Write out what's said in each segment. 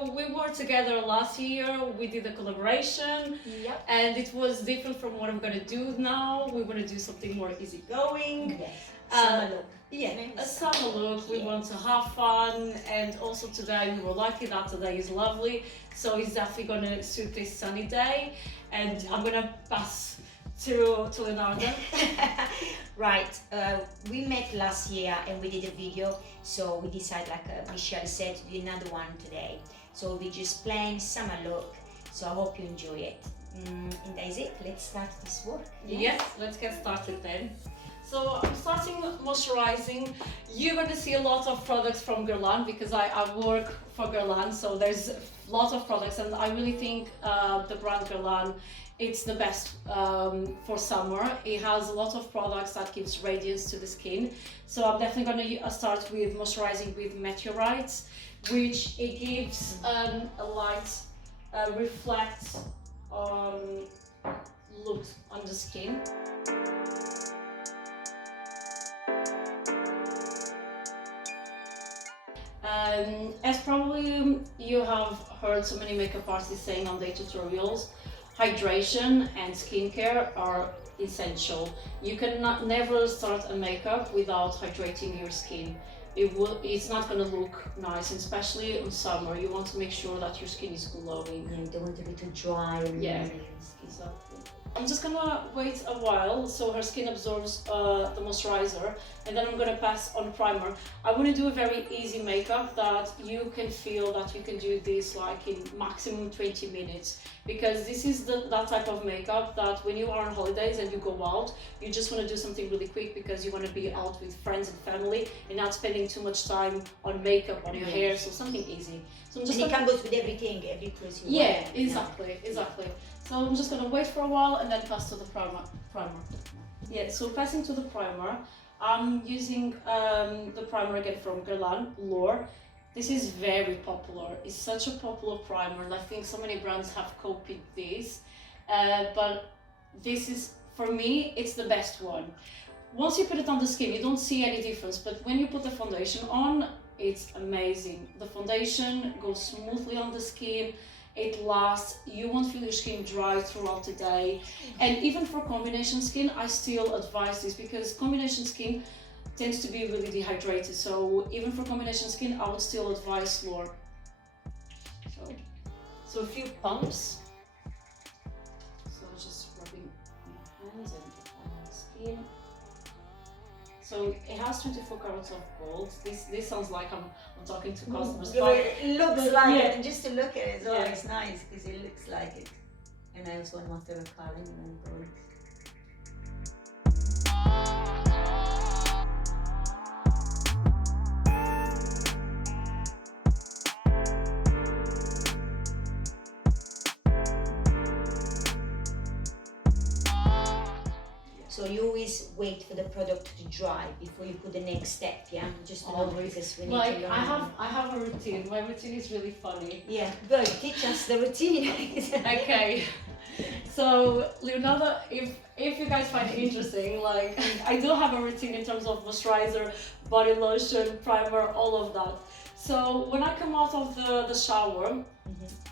So we were together last year, we did a collaboration, Yep. and it was different from what I'm gonna do now. We want to do something more easygoing. Yes. Uh, Summer look. Yeah, Maybe a summer look. We yes. want to have fun, and also today we were lucky that today is lovely, so it's definitely gonna suit this sunny day. And I'm gonna pass to Leonardo. Right, we met last year and we did a video, so we decided, like Michelle said, to do another one today. So we just planned summer look, so I hope you enjoy it. And that's it, let's start this work. Yes, let's get started then. So I'm starting moisturizing. You're going to see a lot of products from Guerlain because I work for Guerlain, so there's lots of products, and I really think the brand Guerlain, it's the best for summer. It has a lot of products that gives radiance to the skin. So I'm definitely going to start with moisturizing with Meteorites, which it gives a light reflect look on the skin. As probably you have heard so many makeup artists saying on their tutorials, hydration and skincare are essential. You cannot never start a makeup without hydrating your skin. It's not going to look nice, and especially in summer. You want to make sure that your skin is glowing. Yeah, you don't want to be too dry. And yeah, exactly. I'm just gonna wait a while so her skin absorbs the moisturizer, and then I'm gonna pass on primer. I want to do a very easy makeup that you can feel that you can do this like in maximum 20 minutes, because this is that type of makeup that when you are on holidays and you go out, you just want to do something really quick because you want to be out with friends and family and not spending too much time on makeup on your hair, so something easy. So I'm just and it comes with everything, every clothes you wear. Exactly. So I'm just gonna wait for a while and then pass to the primer. Yeah, so passing to the primer, I'm using the primer again from Guerlain, Lure. This is very popular. It's such a popular primer, and I think so many brands have copied this. But this is, for me, it's the best one. Once you put it on the skin, you don't see any difference, but when you put the foundation on, it's amazing. The foundation goes smoothly on the skin. It lasts, you won't feel your skin dry throughout the day. And even for combination skin, I still advise this because combination skin tends to be really dehydrated. So even for combination skin, I would still advise Lure. So a few pumps. So just rubbing my hands and on my skin. So it has 24 carats of gold. This sounds like I'm talking to customers. It looks like yeah. it, and just to look at it, it's always Yeah. nice because it looks like it. And I also want the color in gold. So you always wait for the product to dry before you put the next step, yeah? Just to know, because we need to learn. I have a routine. My routine is really funny. Yeah, good. Teach us the routine. Okay. So Leonardo, if you guys find it interesting, like I do have a routine in terms of moisturizer, body lotion, primer, all of that. So when I come out of the shower,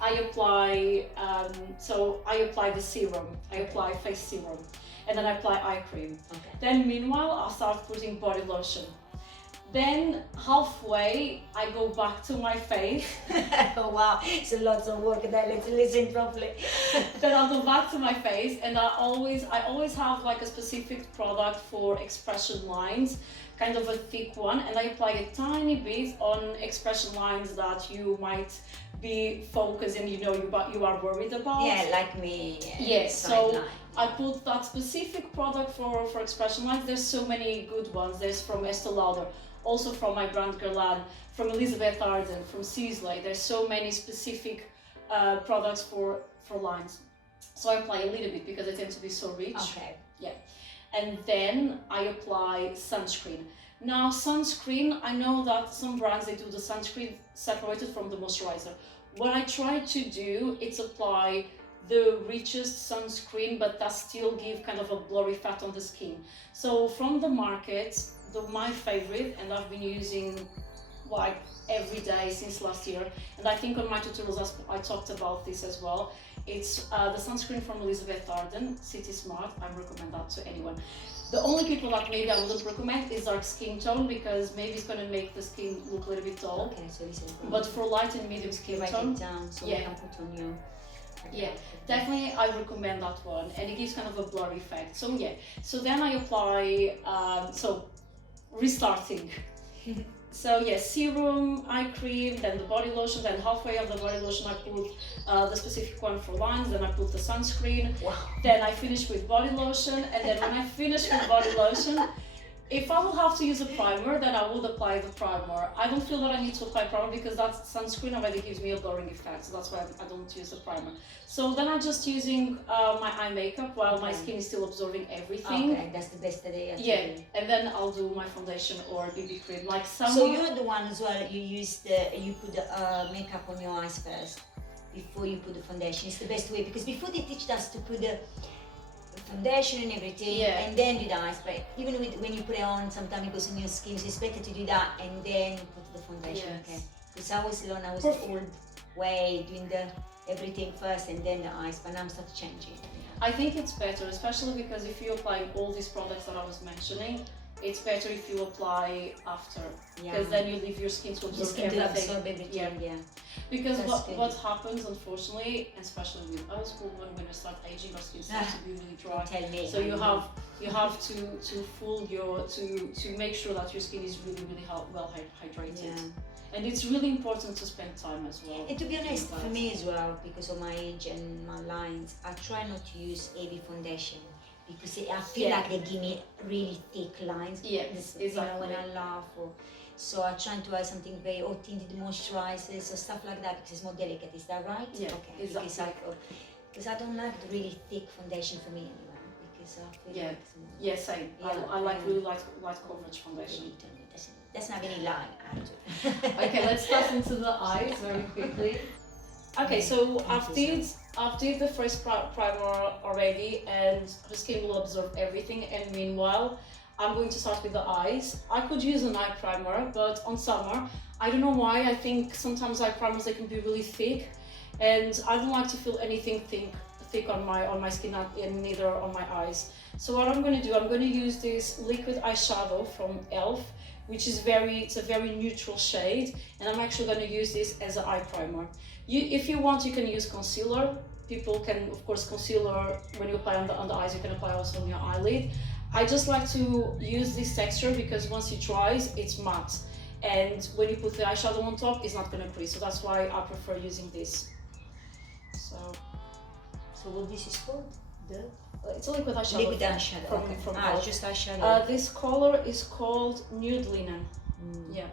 I apply the serum. I apply face serum. And then I apply eye cream. Okay. Then meanwhile, I'll start putting body lotion. Then halfway, I go back to my face. Oh wow, it's a lot of work there. Let's listen properly. Then I'll go back to my face, and I always have like a specific product for expression lines, kind of a thick one, and I apply a tiny bit on expression lines that you might be focused and you are worried about. Yeah, like me. Yes, so line. I put that specific product for expression lines. There's so many good ones. There's from Estee Lauder, also from my brand Guerlain, from Elizabeth Arden, from Sisley. There's so many specific products for lines. So I apply a little bit because they tend to be so rich. Okay. Yeah. And then I apply sunscreen. Now sunscreen, I know that some brands, they do the sunscreen separated from the moisturizer. What I try to do is apply the richest sunscreen, but that still give kind of a blurry fat on the skin. So from the market, my favorite, and I've been using like every day since last year, and I think on my tutorials I talked about this as well. It's the sunscreen from Elizabeth Arden, City Smart. I recommend that to anyone. The only people that maybe I wouldn't recommend is dark skin tone, because maybe it's going to make the skin look a little bit dull. Okay, so this is But for light and medium skin write tone, it down so yeah. we can put on you. Yeah, definitely I recommend that one, and it gives kind of a blur effect. So yeah, so then I apply, restarting. So yeah, serum, eye cream, then the body lotion, then halfway of the body lotion I put the specific one for lines, then I put the sunscreen, Wow. then I finish with body lotion, and then when I finish with body lotion, if I will have to use a primer, then I would apply the primer. I don't feel that I need to apply primer because that sunscreen already gives me a blurring effect, so that's why I don't use the primer. So then I'm just using my eye makeup while my skin is still absorbing everything. Okay, that's the best idea. Yeah, and then I'll do my foundation or BB cream. Like some. So you're the one as well. You put the makeup on your eyes first before you put the foundation. It's the best way, because before they teach us to put the foundation and everything, Yeah. and then do the eyes. But even when you put it on, sometimes it goes on your skin. So it's better to do that and then put the foundation. Yes. Okay. Because I was the old way, doing the everything first and then the eyes. But now I'm starting changing. I think it's better, especially because if you apply all these products that I was mentioning, it's better if you apply after, because then you leave your skin to Your absorb skin to everything. absorb everything. Yeah. Because That's good. what happens, unfortunately, especially with us, when we start aging, our skin starts to be really dry. Tell me. So you have to fool to make sure that your skin is really well hydrated. Yeah. And it's really important to spend time as well. And to be honest, with for that. me as well, because of my age and my lines, I try not to use heavy foundation because I feel like they give me really thick lines. Yeah, exactly. You know, when I laugh so I try to add something very tinted moisturizers or stuff like that because it's more delicate. Is that right? Yeah, okay. exactly. Because I don't like the really thick foundation for me anyway. Because I feel like it's more, Yeah, same. I like really light coverage foundation. that's not really lying. Okay, let's pass into the eyes very quickly. Okay, so I've did the first primer already, and the skin will absorb everything. And meanwhile, I'm going to start with the eyes. I could use an eye primer, but on summer, I don't know why. I think sometimes eye primers, they can be really thick, and I don't like to feel anything thick on my skin, and neither on my eyes. So what I'm going to do, I'm going to use this liquid eyeshadow from e.l.f., which is it's a very neutral shade, and I'm actually going to use this as an eye primer. If you want, you can use concealer. People can, of course, concealer, when you apply on the eyes, you can apply also on your eyelid. I just like to use this texture because once it dries, it's matte. And when you put the eyeshadow on top, it's not going to crease. So that's why I prefer using this. So what this is called? It's a liquid eyeshadow. Liquid eyeshadow. From it's just eyeshadow. This color is called Nude Linen. Yeah.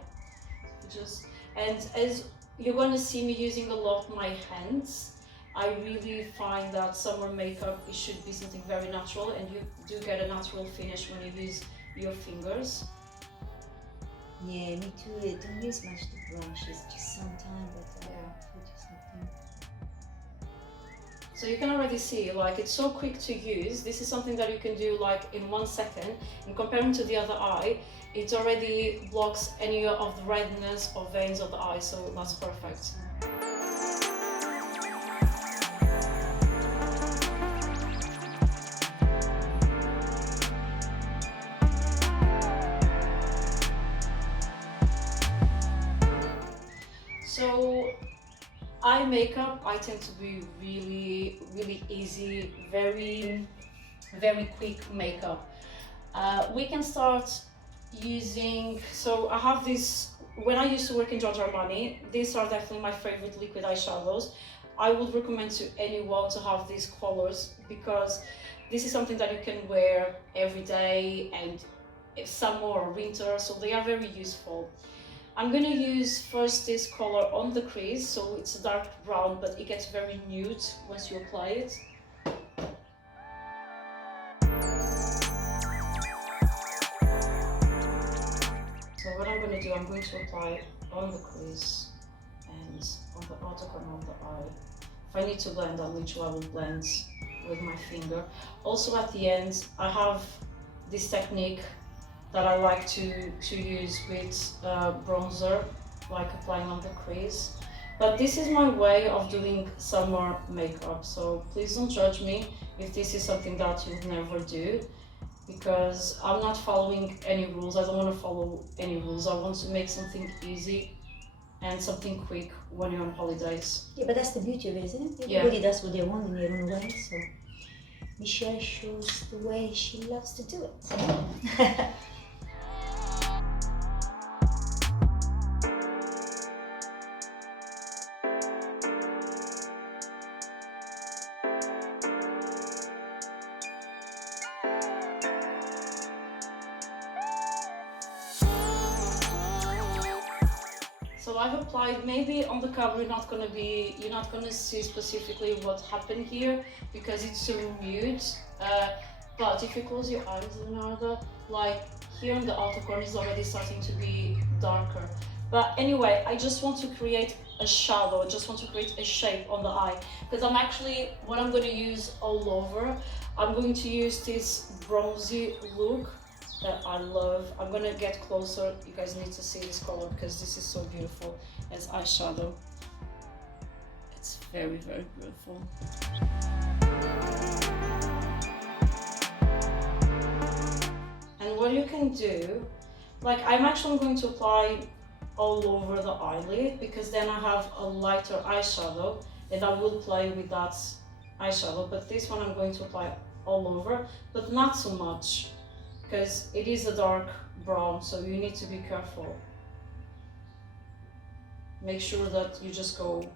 And as you're going to see me using a lot my hands, I really find that summer makeup, it should be something very natural, and you do get a natural finish when you use your fingers. Yeah, me too. I don't use much the brushes, just sometimes, but something. So you can already see, like, it's so quick to use. This is something that you can do like in 1 second, and comparing to the other eye, it already blocks any of the redness or veins of the eye, so that's perfect. So eye makeup, I tend to be really easy, very quick makeup. We can start using, so I have this, when I used to work in Giorgio Armani, these are definitely my favorite liquid eyeshadows. I would recommend to anyone to have these colors because this is something that you can wear every day and summer or winter, so they are very useful. I'm going to use first this color on the crease, so it's a dark brown, but it gets very nude once you apply it. So what I'm going to do, I'm going to apply it on the crease and on the outer corner of the eye. If I need to blend, I will blend with my finger. Also at the end, I have this technique that I like to use with bronzer. like applying on the crease. But this is my way of doing summer makeup, so please don't judge me if this is something that you'll never do, because I'm not following any rules. I don't want to follow any rules. I want to make something easy and something quick when you're on holidays. Yeah, but that's the beauty of it, isn't it? Yeah. Everybody does what they want in their own way, so Michele shows the way she loves to do it. So I've applied, maybe on the cover you're not gonna see specifically what happened here because it's so nude. But if you close your eyes, Leonardo, like here in the outer corner is already starting to be darker. But anyway, I just want to create a shadow. I just want to create a shape on the eye because what I'm going to use all over, I'm going to use this bronzy look that I love. I'm gonna get closer. You guys need to see this color because this is so beautiful as eyeshadow. It's very, very beautiful. And what you can do, like I'm actually going to apply all over the eyelid because then I have a lighter eyeshadow and I will play with that eyeshadow, but this one I'm going to apply all over, but not so much, because it is a dark brown, so you need to be careful. Make sure that you just go,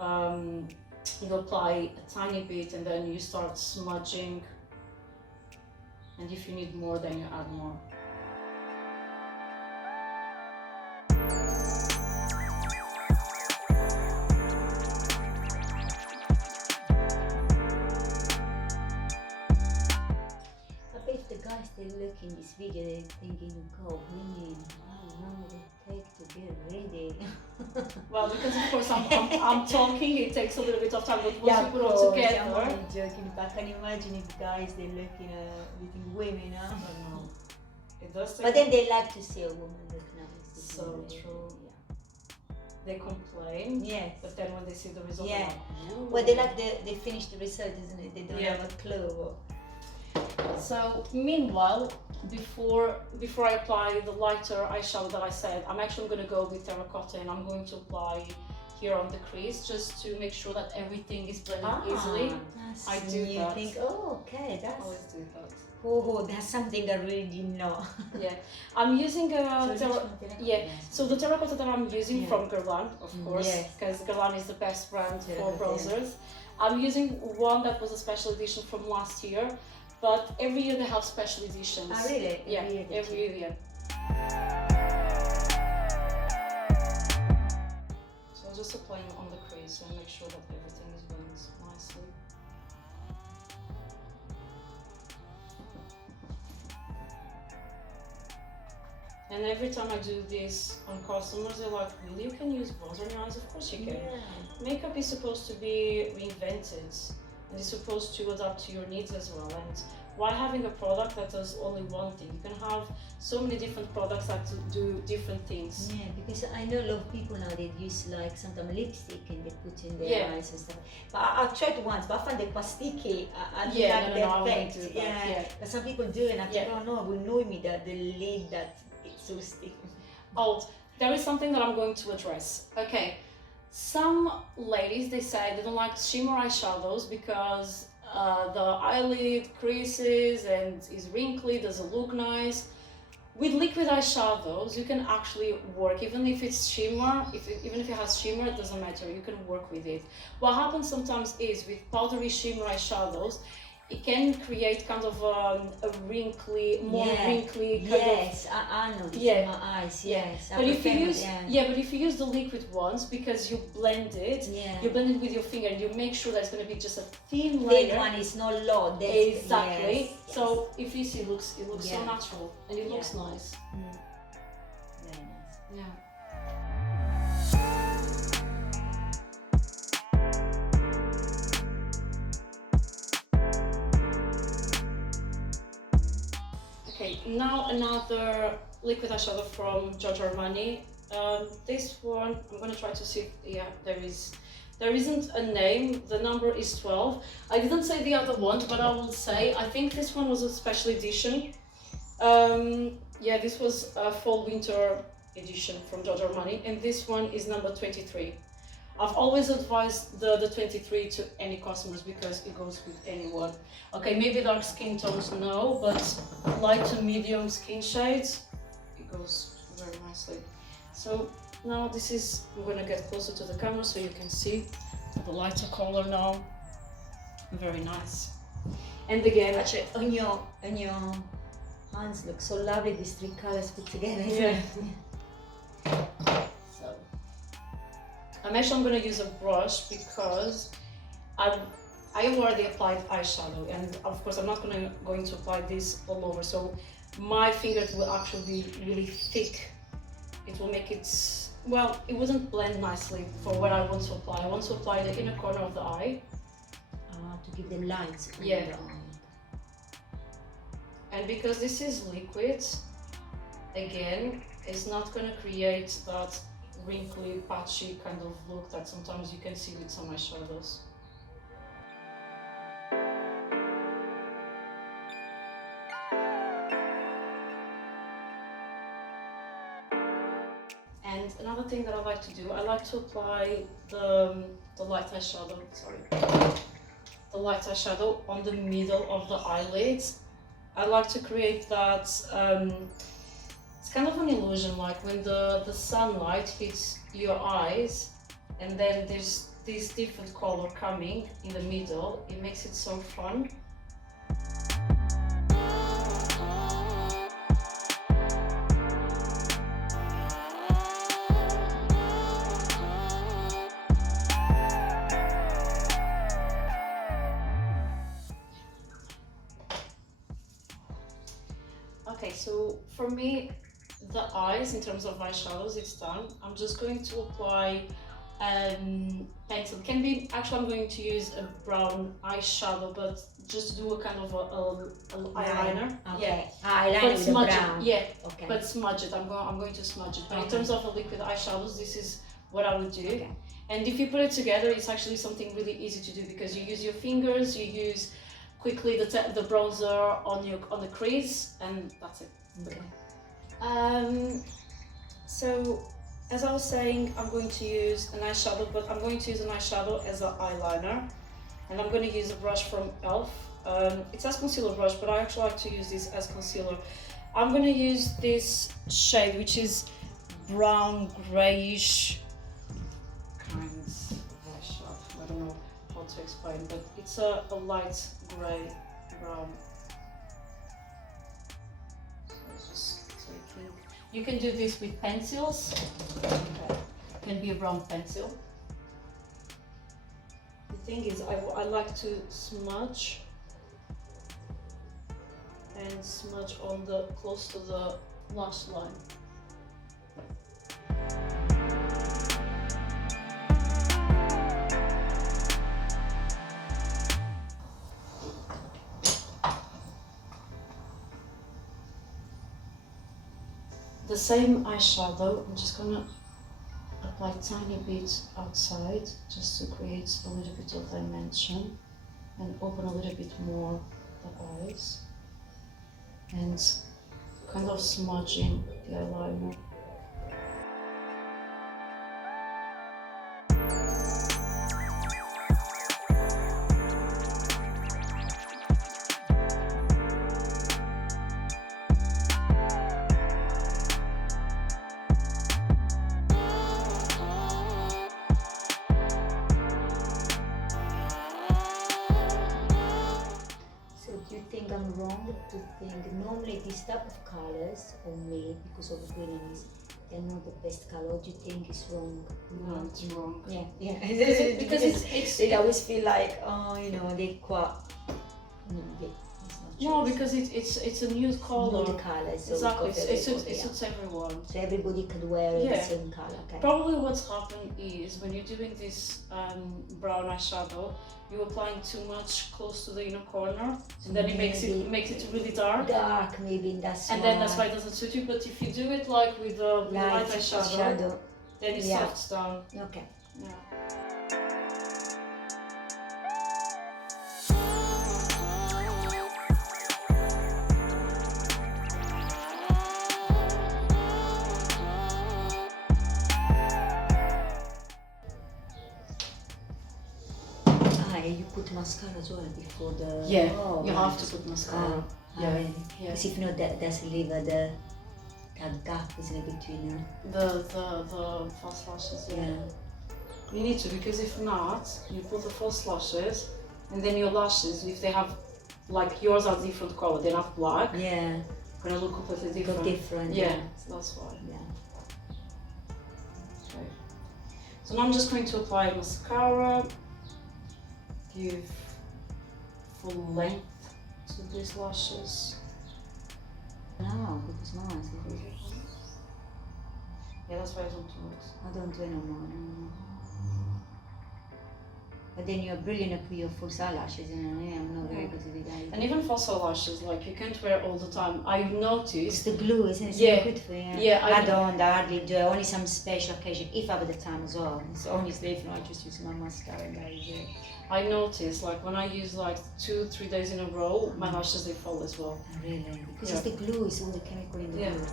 you apply a tiny bit and then you start smudging. And if you need more, then you add more. Guys, they look in this video, they're thinking, God, women, how long will it take to get ready? Well, because of course I'm talking, it takes a little bit of time, but once you put it all together. I'm joking, but I can imagine if guys, they're looking at women, huh? I know. It does take. But then they like to see a woman look nice. So true. Yeah. They complain. Yes. But then when they see the result, yeah. they're like, well, they finish the result, isn't it? They don't Yeah. have a clue. So meanwhile, before I apply the lighter eyeshadow that I said, I'm actually going to go with terracotta and I'm going to apply here on the crease just to make sure that everything is blended easily. I do you that. think, oh, okay, I that's. always do that. Oh, that's something I really didn't know. Yeah, I'm using So the terracotta that I'm using from Guerlain, of course, because Guerlain is the best brand for bronzers. I'm using one that was a special edition from last year. But every year they have special editions. Ah, really? Yeah, every year. So I'm just applying on the crease and make sure that everything is blended nicely. And every time I do this on customers, they're like, really, you can use bronzer on your eyes? Of course you can. Yeah. Makeup is supposed to be reinvented. And it's supposed to adapt to your needs as well. And why having a product that does only one thing? You can have so many different products that do different things. Yeah, because I know a lot of people now they use like sometimes lipstick and they put in their eyes and stuff. But I've tried once, but I find it quite sticky. I don't like the effect. Yeah. But some people do, and I think, oh no, it will annoy me that the lid that it's so sticky. Oh, there is something that I'm going to address. Okay. Some ladies, they say they don't like shimmer eyeshadows because the eyelid creases and is wrinkly, doesn't look nice. With liquid eyeshadows, you can actually work, even if it's shimmer, even if it has shimmer, it doesn't matter, you can work with it. What happens sometimes is with powdery shimmer eyeshadows, it can create kind of a wrinkly, more wrinkly kind Yes, I know. It's in my eyes. Yes, but if you use but if you use the liquid ones, because you blend it, you blend it with your finger, and you make sure that it's going to be just a thin layer. Thin one is not low. Exactly. So if you see, it looks so natural and it looks nice. Very nice. Yeah. Okay, now another liquid eyeshadow from Giorgio Armani. This one, I'm gonna try to see if, yeah, there isn't a name. The number is 12. I didn't say the other one, but I will say, I think this one was a special edition. Yeah, this was a fall winter edition from Giorgio Armani, and this one is number 23. I've always advised the 23 to any customers because it goes with anyone. Okay, maybe dark skin tones, no, but light to medium skin shades, it goes very nicely. So now this is, I'm gonna get closer to the camera so you can see the lighter color now. Very nice. And again, Actually, on your hands look so lovely, these three colors put together. yeah. So I'm actually gonna use a brush because I already applied eyeshadow, and of course I'm not going to apply this all over. So my fingers will actually be really thick. It will make it, well, it wouldn't blend nicely for what I want to apply. I want to apply the inner corner of the eye. To give them lines. Yeah. And because this is liquid, again, it's not going to create that wrinkly, patchy kind of look that sometimes you can see with some eyeshadows. And another thing that I like to do, I like to apply the light eyeshadow, the light eyeshadow on the middle of the eyelids. I like to create that, it's kind of an illusion, like when the sunlight hits your eyes and then there's this different color coming in the middle, it makes it so fun. Okay, so for me, the eyes, in terms of eyeshadows, it's done. I'm just going to apply pencil. Can be, actually I'm going to use a brown eyeshadow, but just do a kind of a eyeliner. Okay. Yeah. Eyeliner But with the smudge brown. it. Yeah. Okay. But smudge it. I'm going to smudge it. But in Okay. terms of the liquid eyeshadows, this is what I would do. Okay. And if you put it together, it's actually something really easy to do because you use your fingers, you use quickly the bronzer on the crease, and that's it. Okay. So as I was saying, I'm going to use an eyeshadow, but I'm going to use an eyeshadow as an eyeliner, and I'm going to use a brush from e.l.f. It's as concealer brush, but I actually like to use this as concealer. I'm going to use this shade, which is brown grayish kind of eyeshadow. I don't know how to explain, but it's a light grey brown. You can do this with pencils. Okay. It can be a brown pencil. The thing is, I like to smudge and smudge on the close to the lash line. The same eyeshadow, I'm just gonna apply tiny bits outside just to create a little bit of dimension and open a little bit more the eyes and kind of smudging the eyeliner. Do you think I'm wrong to think normally these type of colors on me, because of the greenness, they're not the best color? Or do you think it's wrong? No, it's wrong. Yeah, yeah. Because it's they always feel like, oh, you know, they quite. No, it's not choice? because it's a nude color. Nude colour, so Exactly, it's it suits everyone. So everybody could wear the Yeah. same colour, okay. Probably what's happened is when you're doing this brown eyeshadow, you're applying too much close to the inner corner, and then it makes it really dark. Dark, maybe that's And then that's why it doesn't suit you. But if you do it like with the light eyeshadow, then it softs down. Okay. Yeah. You put mascara as well before the... Yeah, you have to put mascara. Yeah. Yeah. Because if not, that's leave the gap isn't it, between The false lashes. Yeah. You need to, because if not, you put the false lashes, and then your lashes, if they have, like yours are different color, they're not black. Yeah. Gonna look completely different. Look different. Yeah, so that's why. Yeah. Okay. So now I'm just going to apply mascara. Give full length to these lashes. No, because nice. Yeah, that's why I don't do it. I don't do it no more. No. But then you're brilliant at put your false eyelashes, you know. Yeah, I'm not very good at it either. And even false eyelashes, like you can't wear all the time. I've noticed. It's the glue, isn't it? It's Yeah. good for you. Yeah, I don't hardly do it. Only some special occasion, if I have the time as well. It's honestly, if not, I just use my mascara and that is it. I notice, like when I use like 2-3 days in a row, my lashes they fall as well. Really? Because it's the glue, it's all the chemical in the glue.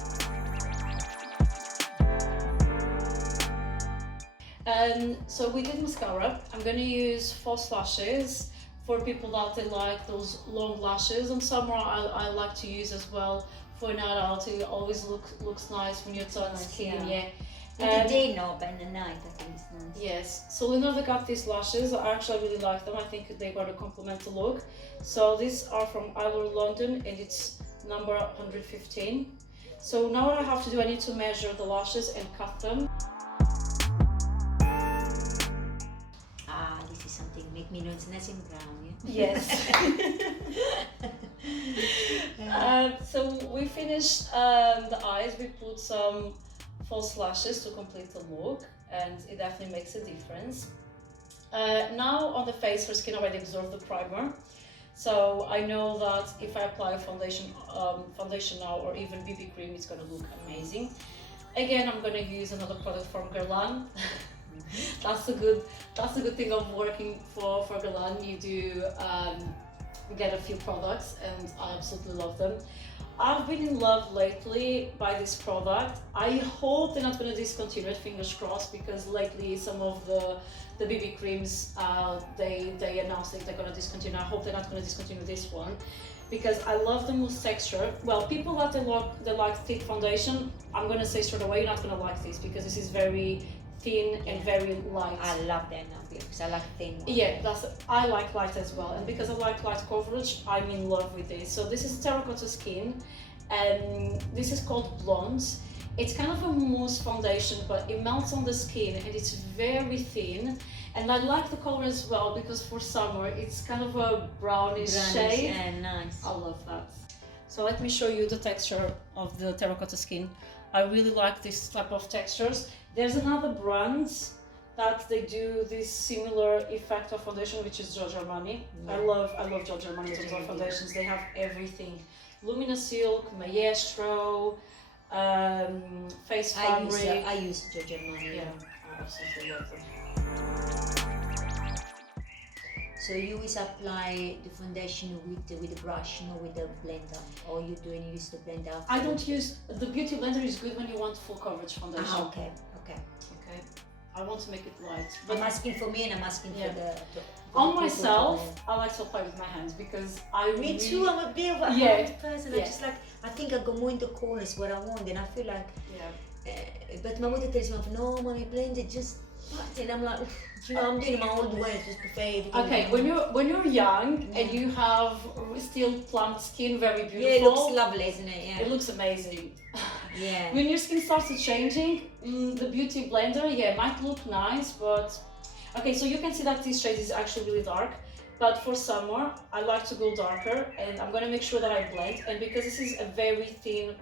So we did mascara. I'm gonna use false lashes for people that they like those long lashes. In summer, I like to use as well for a night out. It always looks nice when you're on skin. Yeah. In the day, no, but in the night, I think it's nice. Yes. So Leonardo got these lashes. I actually really like them. I think they got to complement the look. So these are from Eyewear London, and it's number 115. So now what I have to do, I need to measure the lashes and cut them. This is something, make me know it's nice and brown, yeah? Yes. So we finished the eyes. We put some false lashes to complete the look, and it definitely makes a difference. Now on the face, her skin already absorbed the primer. So I know that if I apply a foundation now or even BB cream, it's gonna look amazing. Again, I'm gonna use another product from Guerlain. That's the good thing of working for Guerlain. You do get a few products, and I absolutely love them. I've been in love lately by this product. I hope they're not going to discontinue it, fingers crossed, because lately some of the BB creams they announced that they're going to discontinue. I hope they're not going to discontinue this one, because I love the mousse texture. Well, people that they like thick foundation, I'm going to say straight away, you're not going to like this, because this is very thin and very light. I love them now because I like thin ones. Yeah, I like light as well, and because I like light coverage, I'm in love with this. So this is terracotta skin, and this is called Blonde. It's kind of a mousse foundation, but it melts on the skin and it's very thin. And I like the color as well, because for summer it's kind of a brownish shade. And nice. I love that. So let me show you the texture of the terracotta skin. I really like this type of textures. There's another brand that they do this similar effect of foundation, which is Giorgio Armani. Yeah. I love Giorgio Armani in terms of foundations. They have everything: Luminous Silk, Maestro, Face Fabric. I use Giorgio Armani. Yeah, I absolutely love them. So you always apply the foundation with the brush, not with the blender, or you use the blender? I don't use the beauty blender. Is good when you want full coverage foundation. Okay. I want to make it light. But I'm asking for me, and I'm asking for the on myself. I like to apply with my hands because Me too. I'm a bit of a hand person. I think I go more in the corners where I want, and I feel like. But my mother tells me, "No, mommy, blend it just." And I'm like, I'm doing my old way, just prefer. Okay, when you're young and you have still plump skin, very beautiful. Yeah, it looks lovely, isn't it? Yeah. It looks amazing. Yeah. When your skin starts changing, the beauty blender, might look nice, but okay. So you can see that this shade is actually really dark, But for summer, I like to go darker, and I'm gonna make sure that I blend. And because this is a very thin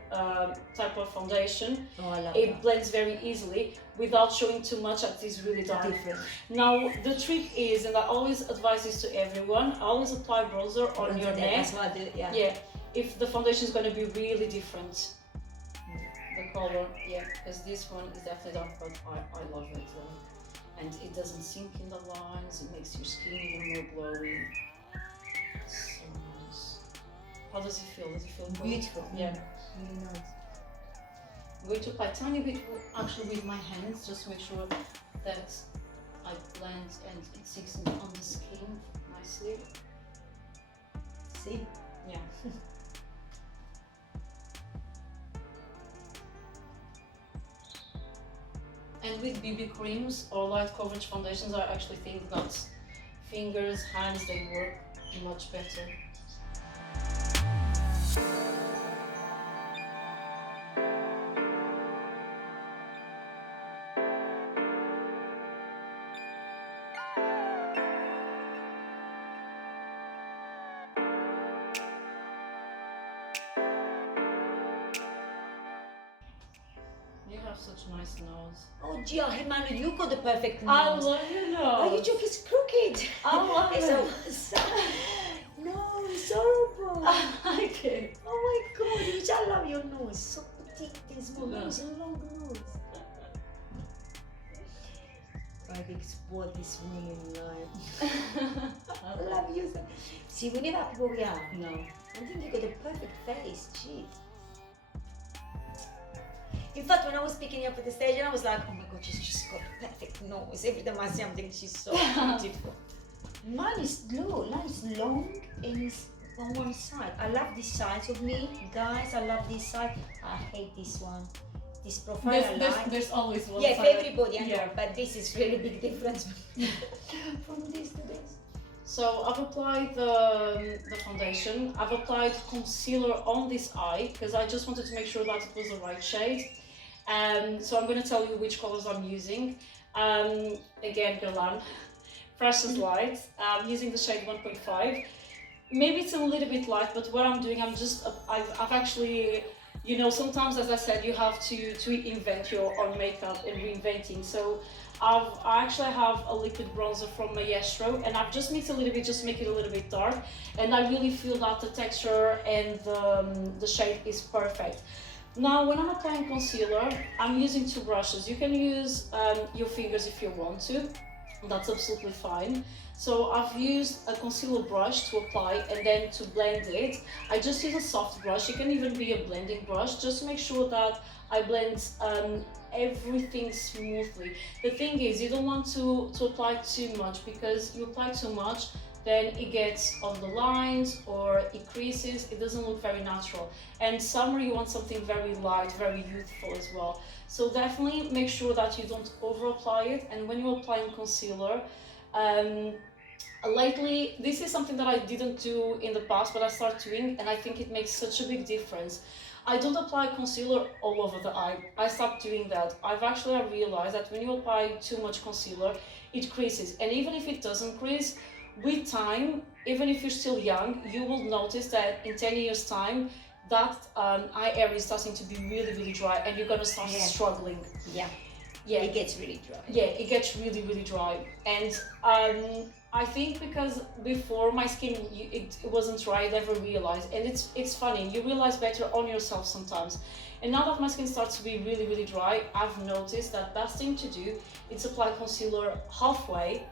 type of foundation, I love it that. blends very easily without showing too much that is really dark. Different. Now the trick is, and I always advise this to everyone, always apply bronzer on your neck. That's what I do, yeah. Yeah, if the foundation is gonna be really different. The color, yeah, because this one is definitely dark, but I love it. And it doesn't sink in the lines, it makes your skin even more glowy. So nice. How does it feel? Does it feel good? Beautiful. Yeah. Really nice. I'm going to apply a tiny bit actually with my hands, just to make sure that I blend and it sinks on the skin nicely. See? Yeah. And with BB creams or light coverage foundations, I actually think that fingers, hands, they work much better. You have such a nice nose. Oh, Gia, hey Manu, you got the perfect nose. I love your nose. Oh, your joke is crooked. I love It's it. almost no, it's horrible. I like it. Oh my god, which I love your nose. So petite and small Yeah. nose, long nose. I've explored this woman life. I love you. See, we never have people we are. No. I think you got a perfect face, jeez. In fact, when I was picking you up at the stage, and I was like, oh my god, she's just got a perfect nose. Every time I see her, I'm thinking she's so beautiful. Mine is low, mine is long and it's on one side. I love this side of me, guys. I love this side. I hate this one. This profile I like. There's always one Yeah, side. for everybody, I know, Yeah. but this is really big difference from this to this. So I've applied the foundation. I've applied concealer on this eye because I just wanted to make sure that it was the right shade. So I'm going to tell you which colors I'm using. Again, Guerlain, Precious Light. I'm using the shade 1.5. Maybe it's a little bit light, but what I'm doing, I've actually, you know, sometimes, as I said, you have to invent your own makeup and reinventing. So I actually have a liquid bronzer from Maestro, and I've just mixed a little bit, just to make it a little bit dark. And I really feel that the texture and the shade is perfect. Now, when I'm applying concealer, I'm using two brushes. You can use your fingers if you want to. That's absolutely fine. So I've used a concealer brush to apply, and then to blend it, I just use a soft brush. It can even be a blending brush, just to make sure that I blend everything smoothly. The thing is, you don't want to apply too much, because you apply too much, then it gets on the lines or it creases. It doesn't look very natural. And summer, you want something very light, very youthful as well. So definitely make sure that you don't over apply it. And when you're applying concealer, lately, this is something that I didn't do in the past, but I started doing, and I think it makes such a big difference. I don't apply concealer all over the eye. I stopped doing that. I realized that when you apply too much concealer, it creases. And even if it doesn't crease, with time, even if you're still young, you will notice that in 10 years time, that eye area is starting to be really, really dry, and you're gonna start struggling. Yeah, it gets really dry. Yeah, it gets really, really dry. And I think because before my skin, it wasn't dry, I never realized. And it's funny, you realize better on yourself sometimes. And now that my skin starts to be really, really dry, I've noticed that best thing to do is apply concealer halfway,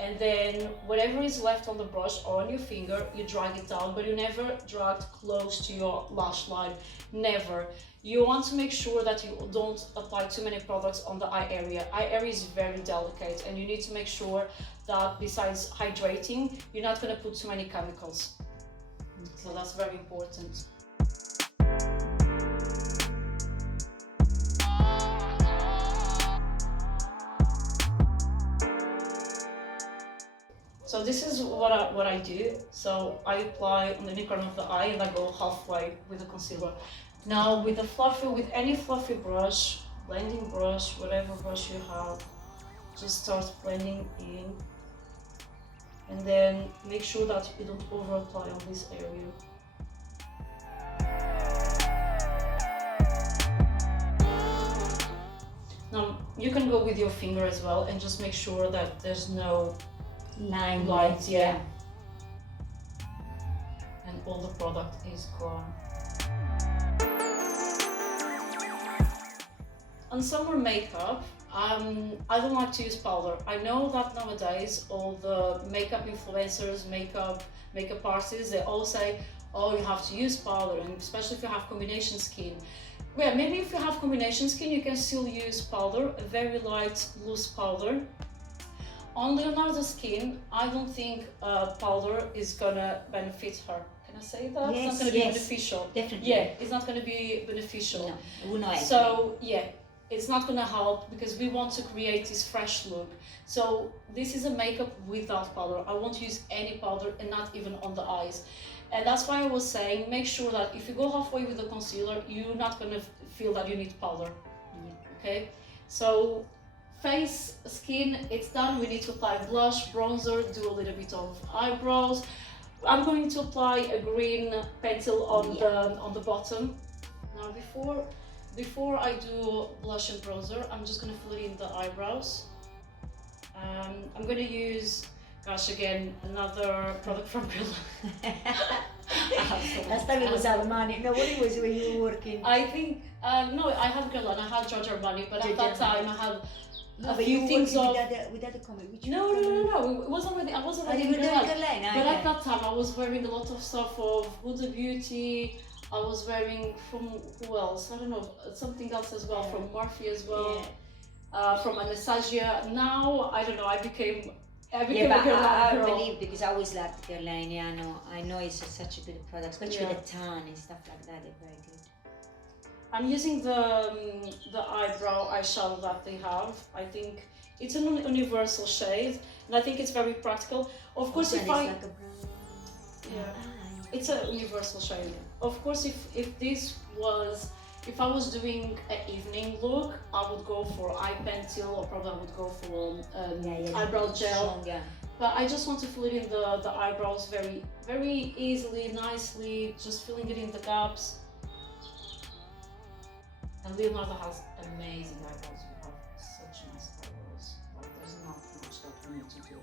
and then whatever is left on the brush or on your finger, you drag it down, but you never drag close to your lash line, never. You want to make sure that you don't apply too many products on the eye area. Eye area is very delicate, and you need to make sure that besides hydrating, you're not going to put too many chemicals. So that's very important. So this is what I do. So I apply on the inner corner of the eye, and I go halfway with the concealer. Now with any fluffy brush, blending brush, whatever brush you have, just start blending in. and then make sure that you don't over apply on this area. Now you can go with your finger as well and just make sure that there's no lines, yeah. And all the product is gone. On summer makeup, I don't like to use powder. I know that nowadays all the makeup influencers, makeup artists, they all say, oh, you have to use powder, and especially if you have combination skin. Well, maybe if you have combination skin, you can still use powder, a very light, loose powder. On Leonardo's skin, I don't think powder is gonna benefit her. Can I say that? Yes, it's not gonna be beneficial. Definitely. Yeah, it's not gonna be beneficial. No, it will not help. So yeah, it's not gonna help because we want to create this fresh look. So this is a makeup without powder. I won't use any powder, and not even on the eyes. And that's why I was saying, make sure that if you go halfway with the concealer, you're not gonna feel that you need powder. Okay, so face, skin, it's done. We need to apply blush, bronzer, do a little bit of eyebrows. I'm going to apply a green pencil on the bottom. Now before I do blush and bronzer, I'm just gonna fill it in the eyebrows. I'm gonna use, gosh, again, another product from Guerlain. Last time it was Armani. No, what it was when you were working? I think, no, I had Guerlain, I had Giorgio Armani, but at that time I had a but few you things of... with other company. Which No, it wasn't really, I wasn't really Guerlain. But at that time I was wearing a lot of stuff of Huda Beauty, I was wearing from, who else? I don't know, something else as well, from Morphe as well, from Anastasia. Now, I don't know, I became a Guerlain girl. Believe, because I always liked Guerlain. Yeah, I know it's such a good product, especially the tan and stuff like that. They're very good. I'm using the eyebrow eyeshadow that they have. I think it's an universal shade, and I think it's very practical. Of course, if I... Like a brown. Yeah, it's a universal shade. Of course, if I was doing an evening look, I would go for eye pencil, or probably I would go for eyebrow gel. Strong, But I just want to fill it in the eyebrows very, very easily, nicely, just filling it in the gaps. And Leonardo has amazing eyebrows. We have such nice eyebrows. Like, there's not much that we need to do.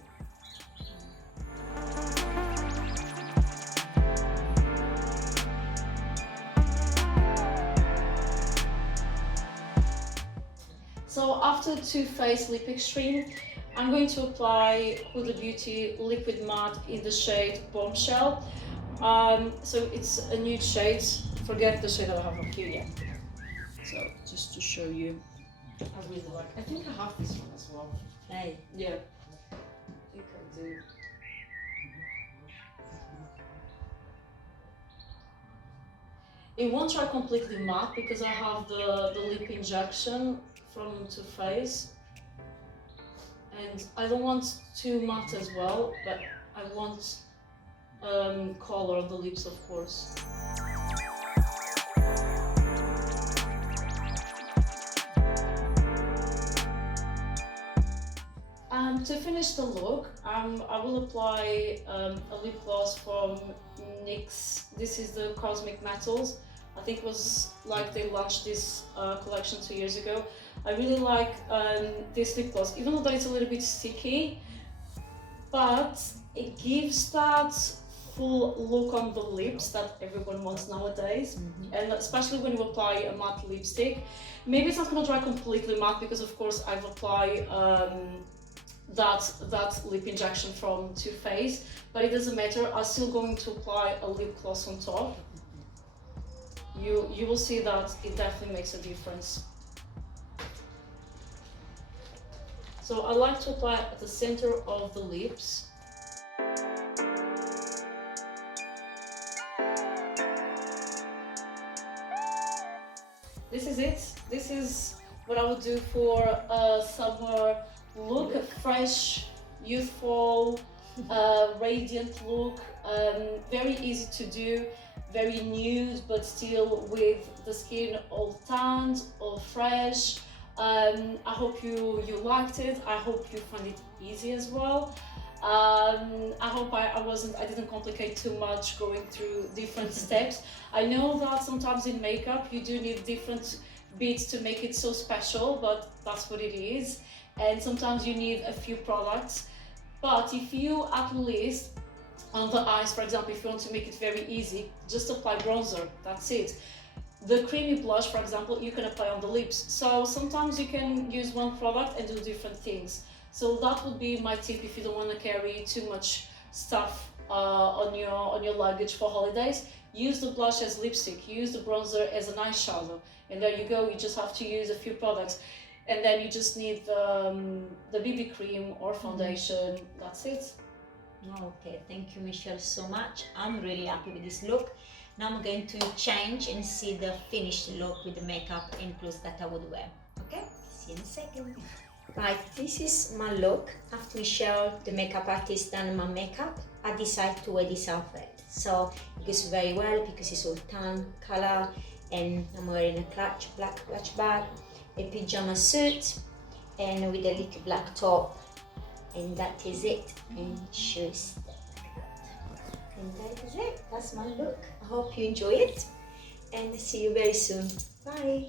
So after Too Faced Lip Extreme, I'm going to apply Huda Beauty Liquid Matte in the shade Bombshell. So it's a nude shade. Forget the shade that I have up here yet. So just to show you, I really like. I think I have this one as well. Hey. Yeah, I think I do. It won't dry completely matte because I have the lip injection from Too Faced, and I don't want too matte as well, but I want color on the lips, of course. To finish the look, I will apply a lip gloss from NYX. This is the Cosmic Metals. I think it was like they launched this collection 2 years ago. I really like this lip gloss, even though it's a little bit sticky, but it gives that full look on the lips that everyone wants nowadays. And especially when you apply a matte lipstick. Maybe it's not going to dry completely matte because of course I've applied that lip injection from Too Faced, but it doesn't matter. I'm still going to apply a lip gloss on top. You will see that it definitely makes a difference. So I like to apply at the center of the lips. This is it. This is what I would do for a summer look, a fresh, youthful, radiant look. Very easy to do, very nude, but still with the skin all tanned, all fresh. I hope you liked it. I hope you find it easy as well. I hope I didn't complicate too much going through different steps. I know that sometimes in makeup you do need different bits to make it so special, but that's what it is. And sometimes you need a few products. But if you at least on the eyes, for example, if you want to make it very easy, just apply bronzer, that's it. The creamy blush, for example, you can apply on the lips. So sometimes you can use one product and do different things. So that would be my tip if you don't want to carry too much stuff on your luggage for holidays. Use the blush as lipstick, use the bronzer as an eyeshadow, and there you go. You just have to use a few products, and then you just need the BB cream or foundation. That's it. Okay, thank you, Michelle, so much. I'm really happy with this look. Now I'm going to change and see the finished look with the makeup and clothes that I would wear. Okay, see you in a second. Right, this is my look. After Michelle, the makeup artist, done my makeup, I decided to wear this outfit. So it goes very well because it's all tan color, and I'm wearing a black clutch bag, a pyjama suit, and with a little black top, and that is it. And shoes like that. And that is it. That's my look. I hope you enjoy it, and see you very soon. Bye.